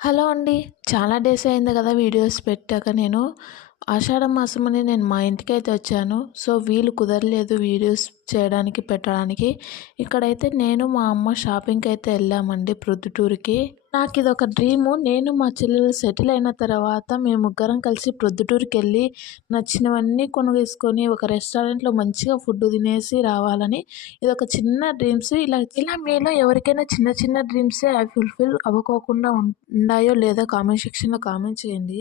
Hello అండి. చాలా days అయింది కదా వీడియోస్ పెట్టాక నేను. ఆషాఢ మాసమని నేను మా ఇంటికైతే వచ్చాను. సో, వీలు కుదరలేదు వీడియోస్ చేయడానికి, పెట్టడానికి. ఇక్కడైతే నేను మా అమ్మ షాపింగ్‌కైతే వెళ్ళామండి ప్రొద్దుటూరుకి. నాకిదొక డ్రీము. నేను మా చెల్లెలు సెటిల్ అయిన తర్వాత మేము ముగ్గురం కలిసి ప్రొద్దుటూరుకెళ్ళి నచ్చినవన్నీ కొనేసుకొని ఒక రెస్టారెంట్‌లో మంచిగా ఫుడ్ తినేసి రావాలని ఇదొక చిన్న డ్రీమ్స్. ఇలా ఇలా మీలో ఎవరికైనా చిన్న చిన్న డ్రీమ్సే అవి ఫుల్‌ఫిల్ అవ్వకోకుండా ఉన్నాయో లేదో కామెంట్ సెక్షన్‌లో కామెంట్ చేయండి.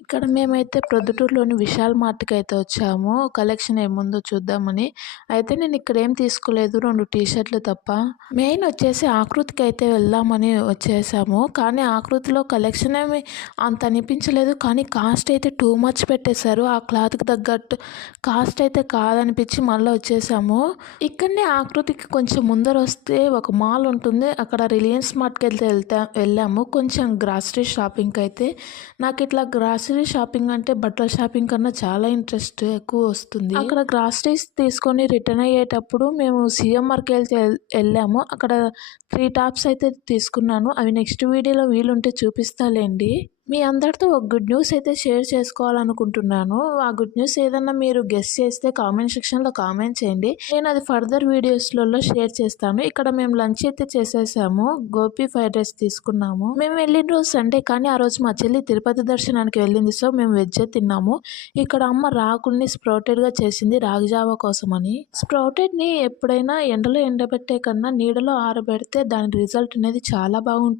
ఇక్కడ మేమైతే ప్రొద్దుటూరులోని విశాల్ మార్ట్‌కైతే వచ్చాము. కలెక్షన్ ఏముందో చూద్దామని. అయితే నేను ఇక్కడ ఏం తీసుకోలేదు. 2 టీ షర్టులు తప్ప. మెయిన్ వచ్చేసి ఆకృతికైతే వెళ్దామని వచ్చేసాము. కానీ ఆకృతిలో కలెక్షన్ ఏమి అంత అనిపించలేదు. కానీ కాస్ట్ అయితే టూ మచ్ పెట్టేశారు. ఆ క్లాత్‌కి తగ్గట్టు కాస్ట్ అయితే కాదనిపించి మళ్ళీ వచ్చేసాము. ఇక్కడనే ఆకృతికి కొంచెం ముందరొస్తే ఒక మాల్ ఉంటుంది. అక్కడ రిలయన్స్ మార్ట్‌కైతే వెళ్ళాము. కొంచెం గ్రాసరీ షాపింగ్‌కైతే. నాకిట్లా గ్రాసరీ షాపింగ్ అంటే బట్టల షాపింగ్ కన్నా చాలా ఇంట్రెస్ట్ ఎక్కువ వస్తుంది. అక్కడ గ్రాసరీస్ తీసుకొని రిటర్న్ అయ్యేటప్పుడు మేము సీఎంఆర్‌కి వెళ్ళాము. అక్కడ 3 టాప్స్ అయితే తీసుకున్నాను. అవి నెక్స్ట్ వీడియోలో వీలుంటే చూపిస్తాలేండి. మీ అందరితో ఒక గుడ్ న్యూస్ అయితే షేర్ చేసుకోవాలనుకుంటున్నాను. ఆ గుడ్ న్యూస్ ఏదన్నా మీరు గెస్ చేస్తే కామెంట్ సెక్షన్‌లో కామెంట్ చేయండి. నేను అది ఫర్దర్ వీడియోస్‌లలో షేర్ చేస్తాను. ఇక్కడ మేము లంచ్ అయితే చేసేసాము. గోబీ ఫ్రైడ్ రైస్ తీసుకున్నాము. మేము వెళ్ళిన రోజు సండే, కానీ ఆ రోజు మా చెల్లి తిరుపతి దర్శనానికి వెళ్ళింది. సో, మేము వెజ్జే తిన్నాము. ఇక్కడ అమ్మ రాగుల్ని స్ప్రౌటెడ్‌గా చేసింది రాగి జావా కోసమని. స్ప్రౌటెడ్‌ని ఎప్పుడైనా ఎండలో ఎండబెట్టే కన్నా నీడలో ఆరబెడితే దాని రిజల్ట్ అనేది చాలా బాగుంటుంది.